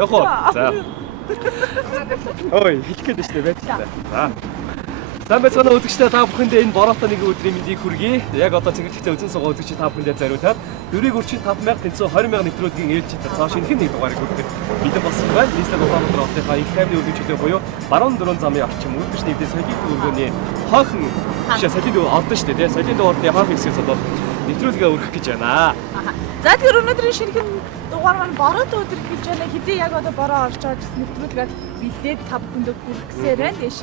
Явах. За. Ой, хэлэх гээд штэ байцлаа. За. Сайн байцгаана үзэгчдээ та бүхэндээ энэ бороотой нэг өдрийн мэндийг хүргэе. Яг одоо цэглэгцээ үзэн суугаа үзэгч та бүхэндээ зориулаад 445,500 нэвтрүүлгийн ээлжид цааш шинэхэн нэг дугаарыг хүргэх бэлэн болсон байна. Нийслэл Улаанбаатар хотынхаа их таймны үргэлжлэлтэй буюу баруун дөрвөн замын орчим үйлдвэрч нэвдээ солид өргөний хоохон бишээ солид ордон штэ тий. Солид ордны хоохон хэсгээс одоо нэвтрүүлгээ өргөх гэж байна. За тэгэхээр өнөөдрийн шинэхэн дугаар маань бороотой өдөр гэж байна. Хэдий яг одоо бороо орж байгаа гэсэн нэвтрүүлгээд билээд та бүхэндээ хүргэсээр байна. Тэгээ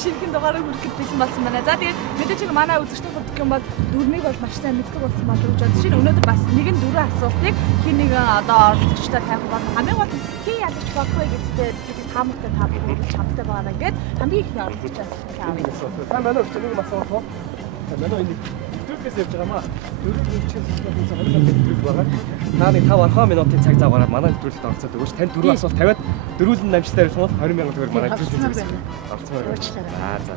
шинэхэн дугаарыг хүргэх бэлэн болсон байна. За тэгээд мэдээж яг манай үзэгчдийн хувьд гэх юм бол дөрмийг бол маш сайн мэддэг болсон байна гэж бодож байна. Өнөөдөр бас нэгэн дөрвөн асуултыг хин нэгэн одоо оролцогчтой тавих бол хамгийн гол нь хин ядаж болох вэ гэдэгт таамагтай та бүхэн чамтай байгаа гэдэг хамгийн ихний оролцогчоос тавих. Сайн байна уу? Нэг асуулт. Манай энэ нэвтрүүлгээс явж байгаа маа. Дөрвөн өвчин системээс нэвтрүүлэг байгаа. Та нэг 5 минутын цаг зав гараад манай нэвтрүүлэгт орцоод өгөөч. Танд дөрвөн асуулт тавиад дөрвөлн намжтай ирэх юм бол 20,000 төгрөг манай нэвтрүүлэгт орцмоор байна. За.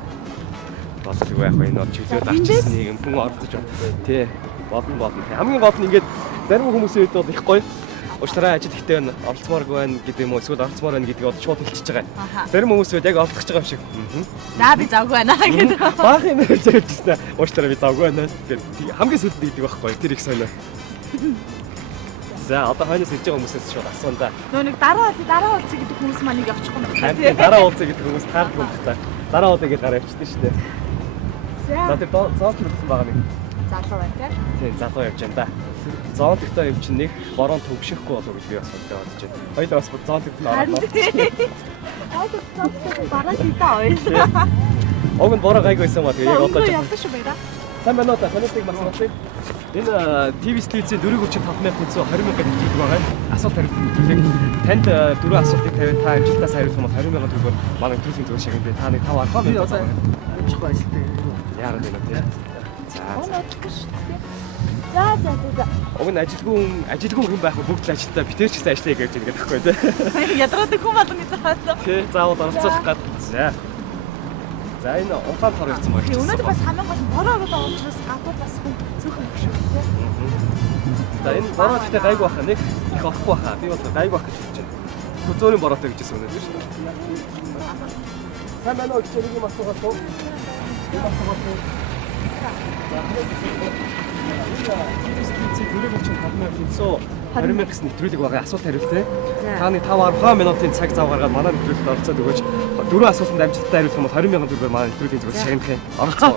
Болчихгүй яг энэ чөлөөд авчихсан нэг хүн орцож байна. Тий. Болно. Хамгийн гол нь ингээд зарим хүмүүсийн үед бол их гоё. Уучлаарай ажил ихтэй оролцмооргүй байна гэдэг юм уу эсвэл оролцмоор байна гэдгийг шууд хэлчихэж байгаа. Зарим хүмүүсүүд яг оролцож байгаа юм шиг. За би завгүй байна гэдэг. Баах юм хэлж байжсэн. Уучлаарай би завгүй байна гэдэг хамгийн сүлд нэгдэг байхгүй тэр их сонио. За одоо хойноос хэлж байгаа хүмүүсээс шууд асуун да. Нэг дараа уулзъя гэдэг хүмүүс маань нэг явчихгүй юм байна. Дараа уулзъя гэдэг хүмүүс таардаг юм байна. Дараа уулзъя гэдэг гараа явчихсан шүү дээ. За тэр зоолт хийсэн байгаа нэг. Залуу байна тий. Залуу явж байна да. Зоон дэхтэй юм чинь нэг бороо төгшөхгүй болов гэж би бас бодож байна. Хоёул бас зоон дэхтэй ороод. Бараа хийдаа ойлаа. Уг нь бороо гайг байсан ба тэгээ яг одоо явсан шүү байна. Сайн байна уу та таныг масгацыг. Энэ ТV студийн 435,120,000 нэвтрүүлэг байгаа. Асуулт хариулт нэвтрүүлэг. Танд дөрвөн асуултыг тавиад та амжилтаас хариулах юм бол 20,000 төгрөгөөр манай нэвтрүүлгийн зөв шиг энэ та нэг 5 арга би одоо амжихгүй ажилтдаг. Яарад байна тий. За. Уг нь ажилгүй хүн байх бүгд л ажилтаа битэр ч гэсэн ажиллая гэж ингээд байхгүй тий. Ядраадаг хүн болгоны цаасаа. Тий, заавал оролцох гад. За энэ улаан тор ирсэн байна. Өнөөдөр бас хамгийн гол нь бороо олчроос гадуур бас хүн цөөхөн биш үү тий. За энэ бороотой гайг баха нэг их орохгүй баха. Би бол гайг бах гэж хэлж байна. Хөлзөөрийн бороотой гэж хэлсэн өнөөдөр шүү дээ. Сайн байна уу гэж нэг юм асуугаад тоо. Энэ асуугаад. За энэ 20,000 гэсэн нэвтрүүлэг байгаа асуулт хариултаа. Та нэг 5 минутын цаг зав гаргаад манай нэвтрүүлэгт оролцоод өгөөч. Дөрвөн асуултанд амжилттай хариулах юм бол 20,000 төгрөгээр манай нэвтрүүлгийн зүгээс шагнах юм. Оролцоо.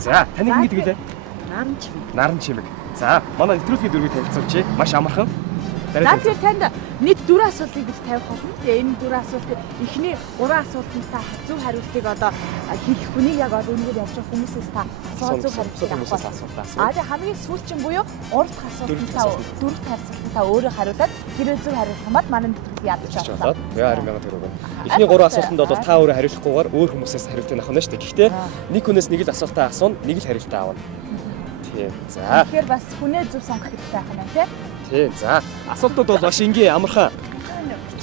За таны хэн гэдэг вэ? Наран чимэг. За манай нэвтрүүлгийн дөрвийг танилцуулъя. Маш амархан. За тэгэхээр танд нийт 4 асуултыг бил тавих болно. Тэгээ энэ 4 асуултыг эхний 3 асуултанд та зөв хариултыг одоо хэлэх хүнийг яг одоо үнээр явж байгаа хүмүүсээс та зөв хариултыг авах байна. Тэгээ хамгийн сүүлчийн буюу 3 дахь асуултанд та 4 дахь асуултанд та өөрөө хариулаад хэрвээ зөв хариулах юм бол манай нэвтрүүлэг ядаж байна. Тэгээ 20,000 төгрөг. Эхний 3 асуултанд бол та өөрөө хариулахгүйгээр өөр хүмүүсээс хариултыг авах нь шүү дээ. Гэхдээ нэг хүнээс нэг л асуултаа асууна, нэг л хариултаа авна. Тийм. За. Тэгэхээр бас хүнээ зөв сонгох хэрэгтэй байх юм байна тийм. За асуултууд бол маш энгийн амархан.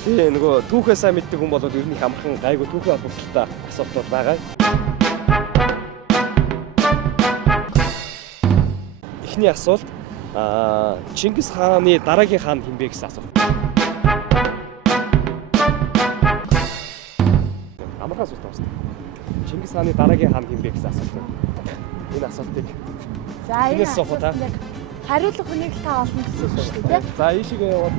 Тий нөгөө түүхээ сайн мэддэг хүн бол ер нь их амархан гайгүй түүхээ холбоотой асуултууд байгаа. Эхний асуулт Чингис хааны дараагийн хаан хэн бэ гэсэн асуулт. Амархан асуулт байна. Чингис хааны дараагийн хаан хэн бэ гэсэн асуулт. Энэ асуултыг за энэ асуултыг хариулах хүнийг та олно гэсэн үг шүү дээ. За ийшээ яваад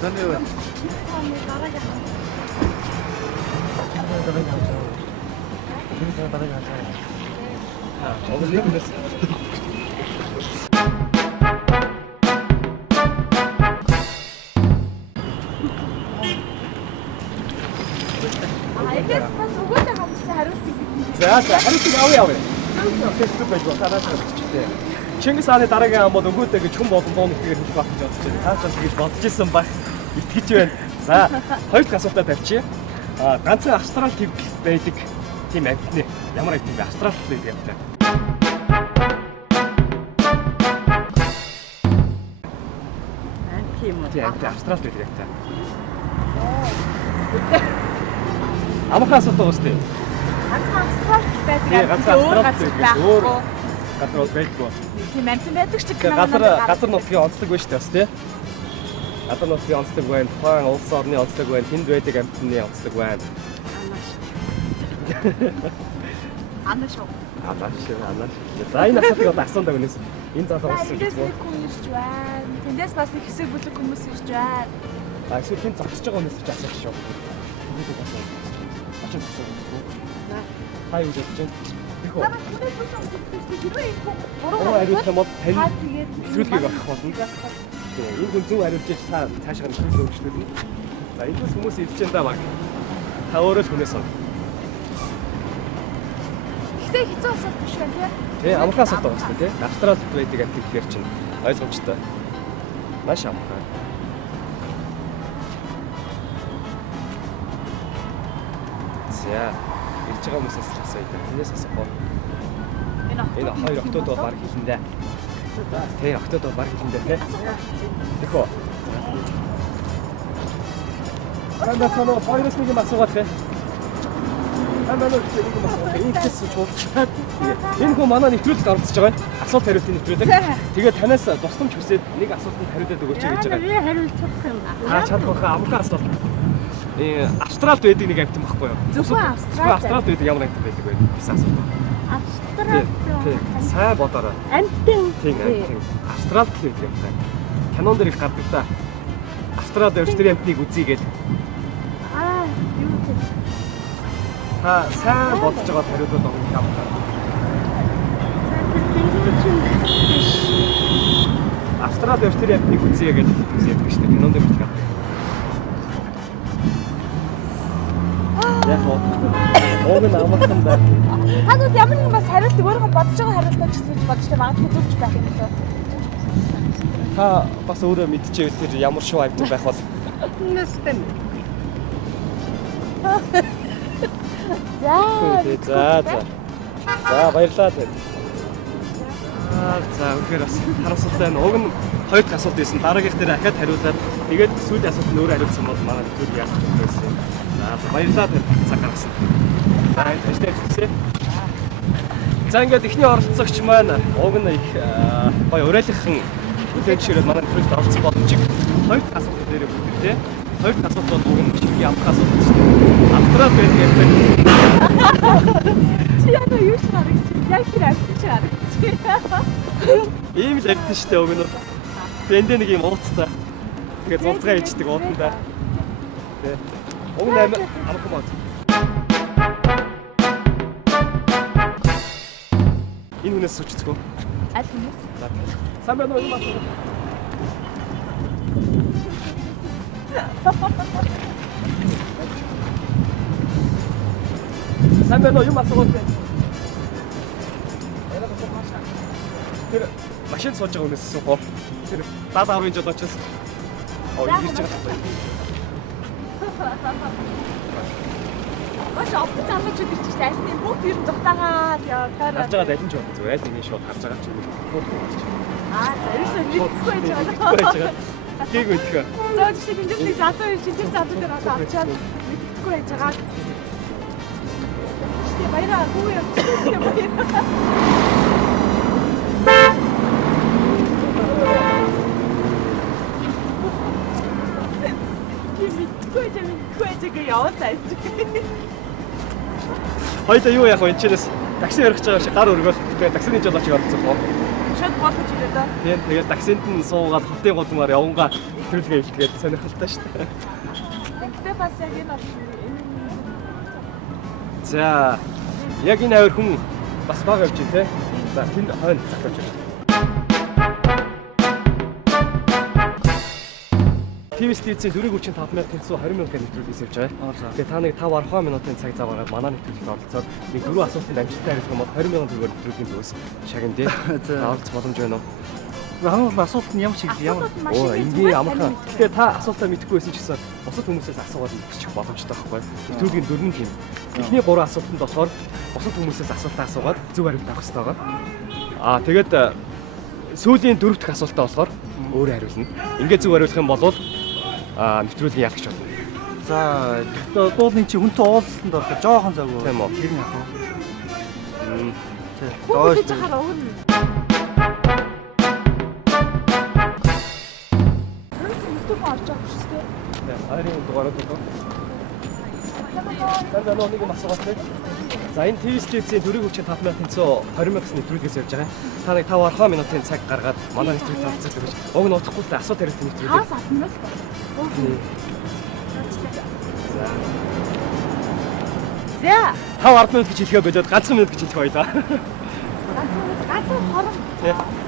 Таньяа. За хариултыг авъя. Зөв байж байна. Чингис хааны дараагийн хаан бол өгөөдэй гэж хүн болон боо нэгтгэр хэлэх байх гэж бодож байна. Таашаа тэгж бодож исэн байх. Итгэж байна. За хоёр дахь асуултаа тавьчих. Ганцхан австрал төв байдаг тийм амьтны ямар амьтан бэ? Австрал байдаг амьтан. Тийм үү? Тийм австрал байдаг амьтан. Амархан асуудал байгаа шүү дээ. Ганцхан австралч байдаг. Тий, ганцхан өөр австралч газар байдаг. Өөр байхгүй. газар бол байдгүй. Тийм амтан байдаг ч Тэгээ газар нутгийн онцлог байна шүү дээ бас тий. Газар нутгийн онцлог байна. Тухайн улс орны онцлог байна. Тэнд байдаг амьтны онцлог байна. Анаш. Анаш. За энэ асуудлыг одоо асуундаг өнөөс. Энэ залуу улс гэж Тэндээс нэг хүн ирж байна. Тэндээс бас нэг хэсэг бүлэг хүмүүс ирж байна. эсвэл тэнд зогсож байгаа өнөөс ч асууж шүү. Бүгд асууж. Очиж асууж. Хай үгүй чинь. Тэхөө. Гурван хариулт юм бол тань нэвтрүүлгийг авах болно. Энэ хүн зөв хариулж та цаашаа нэвтрүүлэг өгчлөө. За энэ хүмүүс ирж байна да баг. Та өөрөө л хүнээс сон. Гэтэ хэцүү асуудал биш гэн тий. Тий, амархан асуудал байгаа шүү дээ, тий. Австралид байдаг амт гэхээр чинь ойлгомжтой. Маш амархан. За, ирж байгаа хүмүүсээс асууя. Тэрнээс асуух. Энэ хоёр октод бол баг хэлэндээ. Тий, октод бол баг хэлэндээ, тий. Тэхөө. Анда цанаа хоёроос нэг юм асуугаад тий. Анда нэг юм асуугаад. Ийгээс чуу. Энэ хүн манай нэвтрүүлэгт оролцож байгаа. Асуулт хариултын нэвтрүүлэг. Тэгээд танаас тусламж хүсээд нэг асуултанд хариулаад өгөөч гэж байгаа. Би хариулцах юм. Чадахгүй хаа амархан асуулт. Австралид байдаг нэг амьтан байхгүй юу? Зөвхөн Австралид байдаг ямар амьтан байдаг вэ? Гэсэн асуулт. Австрал. Сайн бодоорой. Амтэн. Тийм амьтан. Австралид л байдаг амьтан. Кинон дээр их гардаг та. Австралид явж тэр амьтныг үзье гээд. Юу вэ? Та сайн бодож байгаа хариултууд өгөх юм байна. Австралид явж тэр амьтныг үзье гээд үзээд гэж кинон дээр гардаг. Яг уу. Ог нь амархан байна. Та нүд ямар нэгэн бас хариулт өөрөө бодож байгаа хариултаа ч гэсэн бодож байгаа магадгүй зөвч байх юм лөө. Та бас өөрөө мэдчихээ тэр ямар шоу амьтан байх бол. Нэстэн. За. За баярлалаа тэр. За үнэхээр бас харамсалтай байна. Уг нь хоёр дахь асуулт байсан. Дараагийнх дээр дахиад хариулаад тэгээд сүүлийн асуулт нь өөрөө хариулсан бол манай төлөв яах вэ гэсэн. За баярлалаа тэр цаг гаргасан. За ажлаа хийчихье. За ингээд ихний оролцогч маань уг нь их гоё уриалгын үлээгчээр манай төлөвт оролцсон боломжийг хоёр дахь асуулт дээр бүгдээ. Хоёр дахь асуулт бол уг нь шингийн амх асуулт шүү дээ. Австрал байдаг гэдэг. Чи яа юу ч харагч. Яг тэр авчих харагч. Ийм л амьтан шүү дээ уг нь. Тэндээ нэг юм ууцтай. Тэгээд зулцгаа ичдэг уутандаа. Тэ. Уг нь амх мод. Энэ хүнээс сүчцгөө. Аль хүмүүс? За. Сайн байна уу юм асуу. Сайн байна уу юм асуугаад байна. Тэр машин сууж байгаа хүнээс асуух. Тэр 70 жолоочоос ирж байгаа. Маш опц залууч гэдэг чинь альны бүгд ер нь зогтаагаад яа таараа. Харж байгаа дайсан ч байна. Зүгээр энэ шууд харж байгаа ч юм уу. За ерөөсөө мэдхгүй байж байгаа. Тийг өдгөө. За чи тэндээс нэг залуу ирж чинь залуу дээр одоо авчаад мэдхгүй байж байгаа. Чи баяраа хүү юм. Мэдгүй яваад байж. Хоёул юу яах вэ? Энэчнээс такси ярих гэж байгаа шиг гар өргөөл. Тэгээ таксины жолоочийг орцсон боо. Шууд болгож ирээ да. Тийм тэгээд таксинд нь суугаад хотын гудамаар явангаа төлөвлөгөө хэлгээд сонирхолтой шүү дээ. Тэгтээ бас яг энэ За яг энэ хоёр хүн бас баг явж байна те. За тэнд хойно цагтаж байна. ТВ-ийн 435,000 тэнцүү 20,000 нэвтрүүлгээс явж байгаа. Тэгээ та нэг 5-10 минутын цаг зав гаргаад манай нэвтрүүлэгт оролцоод нэг 4 асуултанд амжилттай хариулах юм бол 20,000 төгрөг нэвтрүүлгийн төгс шагнад дээ. За оролцох боломж байна уу? Хамгийн асуулт нь ямар шиг ямар энгийн амархан. Тэгээ та асуултаа мэдэхгүй байсан ч гэсэн бусад хүмүүсээс асуугаад мэдчих боломжтой байхгүй. Нэвтрүүлгийн 4 юм. Эхний 3 асуултанд болохоор бусад хүмүүсээс асуултаа асуугаад зөв хариулт авах хэрэгтэй байгаа. Тэгээд сүүлийн 4 дахь асуултаа болохоор өөрөө хариулна. Ингээд зөв хариулах юм бол нэвтрүүлгийн яах гэж байна. За дуулын чи хүнтэй уулзалтанд ороход жоохон загвар. Тийм үү? Тэр нь яг. Хүүхэд жахаар өгнө. Юу болж байгаа юм шиг. Айрын дугаараад байгаа. Танд нэг юм асуугатай. За энэ ТV-ийн төрийн хүчин 5,000 тэнцүү 20,000 нэвтрүүлгээс явж байгаа. Та нэг 5 орхоо минутын цаг гаргаад манай нэвтрүүлэг тавцдаг гэж. Уг нь утахгүй та асуулт хариулт нэвтрүүлэг. Хаас атна л. За. 5 минут гэж хэлэхээ болоод ганцхан минут гэж хэлэх байлаа. Ганцхан хорон.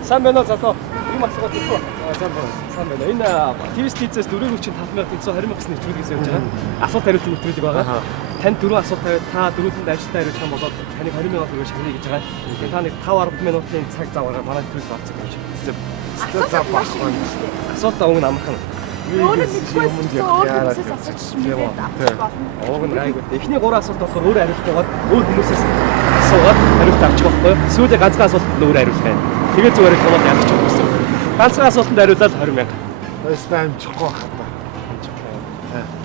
Сайн байна уу залуу? Юм асуугаад байна. Сайн байна. Энэ ТV-ээс төрийн хүчин 5,000 тэнцүү 20,000 нэвтрүүлгээс явж байгаа. Асуулт хариулт нэвтрүүлэг байгаа. Танд 4 асуулт тавиад та дөрөвдөнд ажилтаа хариулах юм бол таны 20,000 төгрөг шагнана гэж байгаа. Тэгээд та нэг 5-10 минутын цаг зав гаргаад манай нэвтрүүлэг орцох гэж. Асуулт баггүй. Асуулт өгн амархан. Өөрөө мэдгүй өөрөөсөө асууж мэдээд авах. Ууг нь гайгүй. Эхний 3 асуулт болохоор өөр хариулт байгаад өөр хүмүүсээс асуугаад хариулт авчих байхгүй юу? Сүүлийн ганцхан асуултанд өөр хариулах байна. Тэгээд зүгээр их болоод ядчих юм гэсэн. Ганцхан асуултанд хариулаад 20,000. Баястай амжихгүй хата.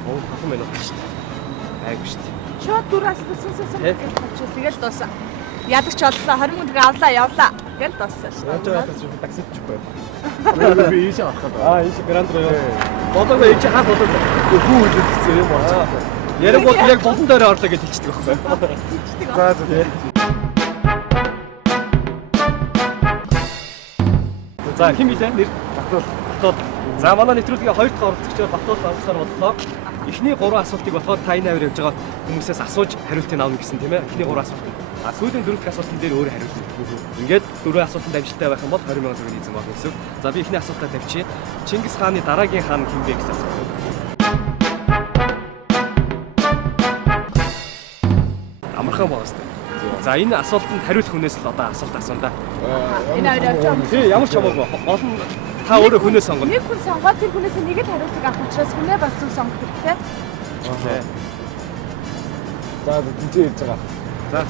Ууг 5 минут шүү дээ. Айгу шүү дээ. Шууд дөрөс сүнсэсэн тэгэл дуусаа. Ядагч боллоо 20 мөнгө авлаа явлаа. Тэгэл дуусаа шүү. Яаж байгаа ч таксид чихгүй. Би ийш авах. Ийш гранд руу. Бодоо ийч хаа бодоо. Хүү үзсэн юм байна. Яриг бол яг болон дээр орлоо гэж хэлчихдэг байхгүй. За хим билээ нэр Батуул. За манай нэвтрүүлгийн 2 дахь оролцогчоор Батуул авцгаар боллоо. Эхний 3 асуултыг болохоор та энэ авир явж байгаа хүмүүсээс асууж хариултыг авна гэсэн тийм ээ. Эхний 3 асуулт. Сүүлийн 4 дахь асуултын дээр өөрөө хариулна. Ингээд 4 асуултанд амжилттай байх юм бол 20,000 төгрөг эзэн болно гэсэн. За би эхний асуултаа тавьчих. Чингис хааны дараагийн хаан хэн бэ гэж асуув. Амархан байгаа сте. За энэ асуултанд хариулах хүнээс л одоо асуулт асууна да. Энэ хоёр явж байгаа. Тий ямар ч хамаагүй. Олон та өөрөө хүнээс сонгоно. Нэг хүн сонгоод тэр хүнээс нэг л хариултыг авах учраас хүнээ бас зөв сонгох хэрэгтэй. За тэнцээ ирж байгаа. За.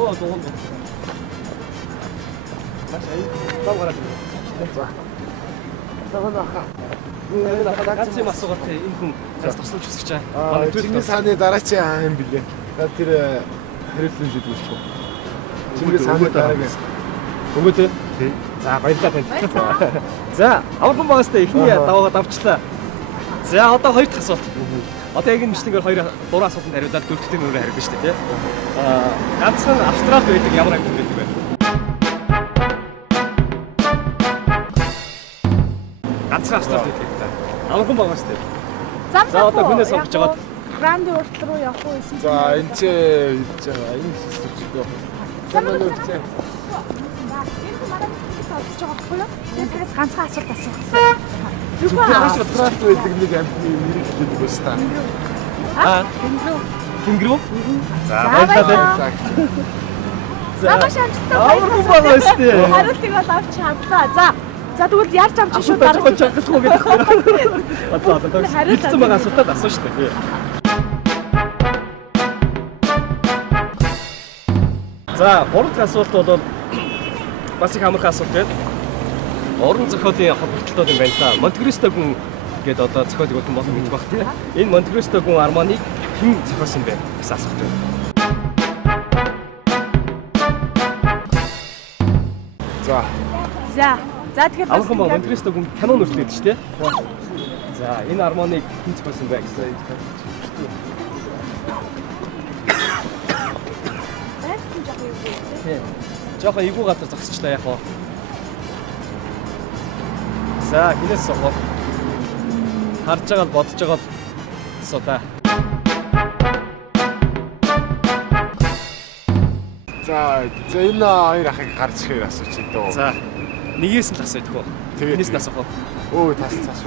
Дуун. Маш ай. Таагараа. За. Цагаана. Ганц юм асуугатай энэ хүн бас тусламж хүсэж байгаа. Манай Чингис хааны дараачийн хаан билээ. Та тэр хариултын шийдвэрч. Чингис хааны дараагийн. Өгөөдөө. Тий. За баярлалаа танд. За, авраган багастай эхний даваагаад авчлаа. За, одоо хоёр дахь асуулт. Одоо яг энэ мэтлэгээр 2 асуултанд хариулаад дөрөвдөд нь өөрөө хариулна шүү дээ, тий. Ганцхан Австралид байдаг ямар амьтан байдаг вэ? Ганцхан Австралид байдаг та. Авраган багастай. За, одоо хүнээс сонгож байгаа. Гранд урт руу явах уу эсвэл За энэ ч хийж байгаа. Энэ системчтэй. Самбар үсэ. энэ манай тавьж байгаа байхгүй юу? Тэрээс ганцхан асуулт асуух. Юу Австралид байдаг нэг амьтны нэрийг хэлдэг бас та. Тэнгэрүү? За, баярлалаа. За, маш амжилттай авраган багаас тий. хариултыг бол авч чадлаа. За тэгвэл ярьж амжих шүү Дараач чадахгүй гэдэг байна. Одоо хэлсэн байгаа асуултад асуу шүү дээ. За, 3 дахь асуулт бол бас их амархан асуулт байна. Орон зохиолын холбогдлоо юм байна та. Монтекристо гүн гэдэг одоо зохиолыг болон болон мэдэх баг тийм. Энэ Монтекристо гүн арманыг хэн зохиосон бэ гэсэн асуулт байна. За тэгэхээр Амархан ба Монтекристо гүн кино нүртлээд шүү дээ. За, энэ арманыг хэн зохиосон бэ гэсэн. Жохон эвгүй газар зогсчлаа яг хоо. За, хинээс сохоо. Харж байгаа л бодож байгаа л суудаа. За энэ хоёр ахыг гарч ихээр асууч энэ. За, нэгээс нь л асуух уу? Энэс нь асуух уу? Өө тас цааш.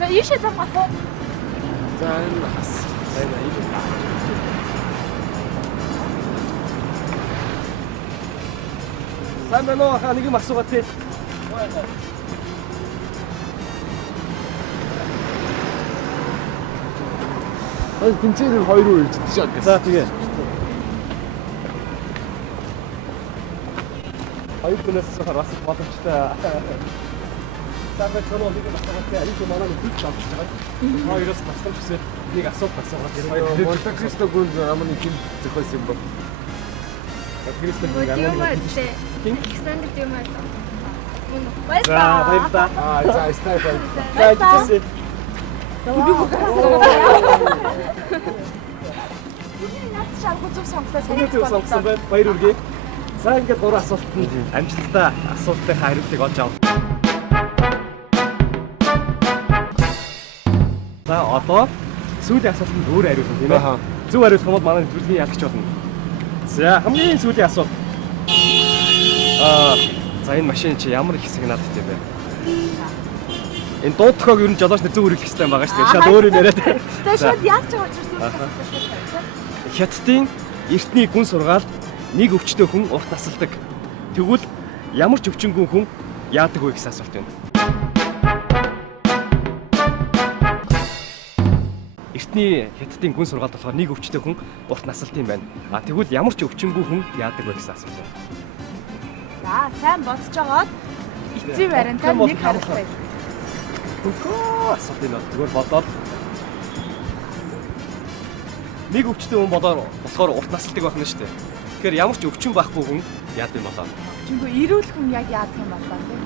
За ийшээ зам гах уу? За энэ хас. Сайн байна уу? Хаа нэг юм асуугаа тий. Тэнцээр 2 руу ирж чадчих. За тэгээ. Хоёр хүнээс сохор бас боломжтой. Сарбай цоноо нэг асуугаад энэ манай нөхөд авч байгаа. Хоёроос тасламж гэсэн нэг асуулт асуугаад Монте Кристо гүнд амны хин зохиос юм бол. Кристо Дюма дээ. Александр Дюма дээ. Баярлалаа. За стайфай. За идсэн. Наад шалгуу зөв сонголоо Зөв сонгосон байна. Баяр үргээ. За ингээд 3 асуултанд амжилттай асуултын хариултыг олж авах. За одоо сүүлийн асуултанд өөр хариулна тийм ээ. Зөв хариулах юм бол манай нэвтрүүлгийн ялагч болно. За хамгийн сүүлийн асуулт. За энэ машин чи ямар их хэсэг наадтай бэ? Энэ дуудахыг ер нь жолооч нар зөв үргэлжлэх хэрэгтэй байгаа шүү дээ. Шал өөр юм яриад. За шууд яаж байгаа учраас Хятадын эртний гүн сургаалд нэг өвчтөе хүн урт насалдаг. Тэгвэл ямар ч өвчнгүй хүн яадаг вэ гэсэн асуулт байна. Эртний Хятадын гүн сургаалд болохоор нэг өвчтөе хүн урт насалт юм байна. Тэгвэл ямар ч өвчнгүй хүн яадаг вэ гэсэн асуулт байна. За сайн бодож жагаад эцсийн вариантаар нэг хариулт байна. Хөөе асуулт энэ зүгээр бодоод нэг өвчтөе хүн болохоор урт насалдаг байх нь шүү дээ. Тэгэхээр ямар ч өвчин байхгүй хүн яадаг юм болоо. Чингүү ирүүл хүн яг яадаг юм болоо тийм.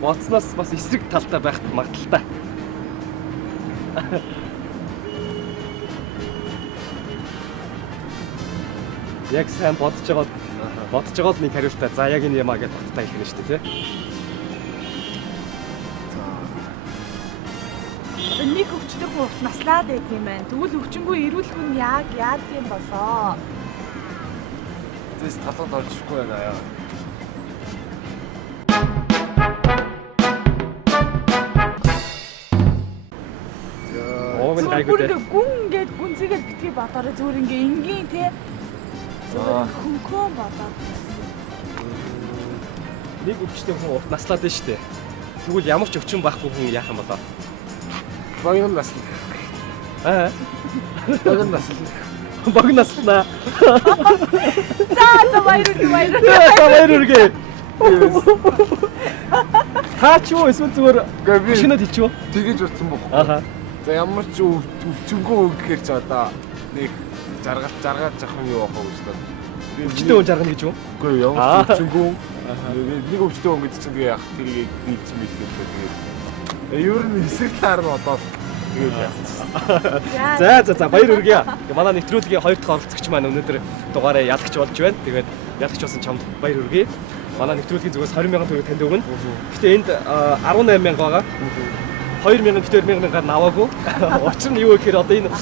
Боцноос бас эсрэг талтай байх магадaltaй. Яг сайн бодож жагаад нэг хариултаа за яг энэ юм аа гэж баттай хэлнэ шүү дээ тий. Нэг өвчтөе хүн урт наслаад байт юм байна. Тэгвэл өвчнгүй ирүүл хүн яг яадаг юм болоо. Зэс талаад олчихгүй байна яа. Овын гайгүй дээ. Гүн ингээд гүнзгийгээр битгий бодороо зүгээр ингээ энгийн те. Зүгээр хөнгөн болоо. Нэг өвчтөе хүн урт наслаад байна шүү дээ. Тэгвэл ямар ч өвчин байхгүй хүн яах юм болоо? Багын насны. Багын насны. Багын наснаа. За баяр үргээ. Таач юу эсвэл зүгээр машинад хийчихв. Тэгэж утсан бох. За ямар ч өвчнгөө гэхээр ч одоо нэг жаргал жахын юу авах гэж байна. Өвчтөе хүн жаргана гэж юу? Үгүй ямар ч өвчнгөө нэг өвчтөе хүн гэж чинь тэгээ яах тэрийг бийч мэдлээ тэгээ. Ер нь хэсэг таар нь одоо За баяр үргээ. Манай нэвтрүүлгийн 2 дахь оролцогч маань өнөөдөр дугаараа ялагч болж байна. Тэгээд ялагч болсон чамд баяр үргээ. Манай нэвтрүүлгийн зүгээс 20,000 төгрөг танд өгнө. Гэхдээ энд 18,000 байгаа. 2,000 2,000-аар наваагүй. Учир нь юу гэхээр одоо энэ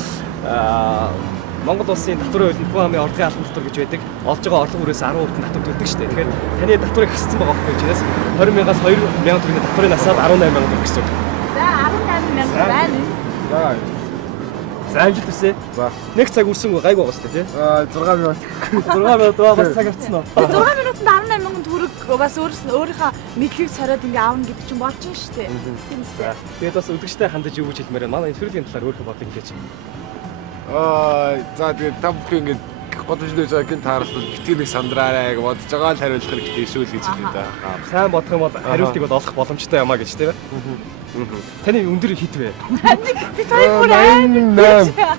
Монгол улсын татварын хуулинд бүх амын орлогын албан татвар гэж байдаг. Олж байгаа орлого үрээс 10% татвар төлдөг шүү дээ. Тэгэхээр таны татварыг хэссэн байгаа байхгүй учраас 20,000-аас 2,000 төгрөгийн татварын насаад 18,000 төгрөг гэсэн үг. За 18,000 байна. За амжилт хүсье. За. Нэг цаг үрсэнгүй гайг байгаа шүү дээ тий. 6 минут. 6 минут бас цаг авцсан уу? 6 минутанд 18,000 төгрөг бас өөрийнхөө мэдлэгийг сороод ингээ аавна гэдэг чинь болж байна шүү дээ. Тийм үстэй. Тэгээд бас өдөржтэй хандаж юу гэж хэлмээр байна. Манай нэвтрүүлгийн талаар өөрийнхөө бодлыг хэлээч. За тэгээд та бүхэн ингээд бодож нээж байгаа гин тааралт битгий нэг сандраарай гэж бодож байгаа л хариулах хэрэгтэй шүү л гэж хэлээ да. Сайн бодох юм бол хариултыг бол олох боломжтой юм а гэж тийм ээ. Таны өндөр хит вэ? Би таны бүр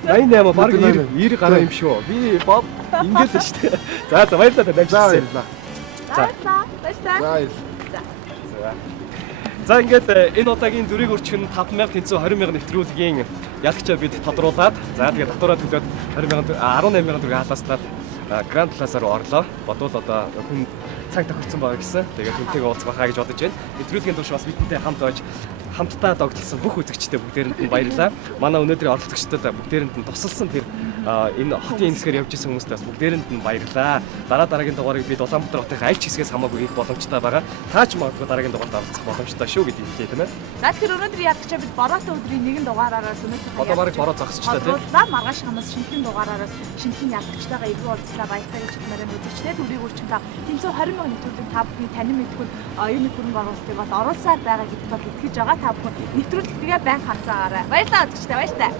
88 баг 90 гараа юм шүү. Би бод ингээд л шүү дээ. За баярлалаа дамжсан. За ингээд энэ удаагийн дүрийг өрчгөн 5,000 тэнцүү 20,000 нэвтрүүлгийн ялагчаа бид тодруулаад за тэгээд татвараа төлөөд 18,000 төгрөг халааснаад Гранд Плаза руу орлоо. Бодвол одоо хүн цаг тохирсон байгаа гэсэн. Тэгээд хүнтэйгээ уулзах байхаа гэж бодож байна. Нэвтрүүлгийн турш бас бидэнтэй хамт байж хамтдаа догтлсон бүх үзэгчдэд бүгдээрэнд нь баярлалаа. Манай өнөөдрийн оролцогчдод бүгдээрэнд нь тусалсан тэр энэ хотын хэсгээр явж исэн хүмүүстээс бүгдээрэнд нь баярлалаа. Дараагийн дугаарыг бид Улаанбаатар хотын аль ч хэсгээс хамаагүй хийх боломжтой байгаа. Таач магадгүй дараагийн дугаард оролцох боломжтой шүү гэдэг хэлээ тийм ээ. За тэгэхээр өнөөдөр ялагчаа бид бороотой өдрийн нэгэн дугаараараас өнөөдөр одоо барыг бороо зогсчихлоо тийм. Маргааш хамаас шинэхэн дугаараараас шинэхэн ялагчтайгаа илүү уулзлаа баяртай гэж хэлмээрэн үзэгчдээ дүрийг өрчөндөө тэнцүү 20,000 нэвтрүүлэг та бүхний танин мэдгүй энэ хөрөнгө оруулалтыг бол оруулсаар байгаа гэдэгт бол итгэж байгаа. Та бүхэн нэвтрүүлэгтээ байн хандсаагаарай. Баярлалаа үзэгчдээ баяртай.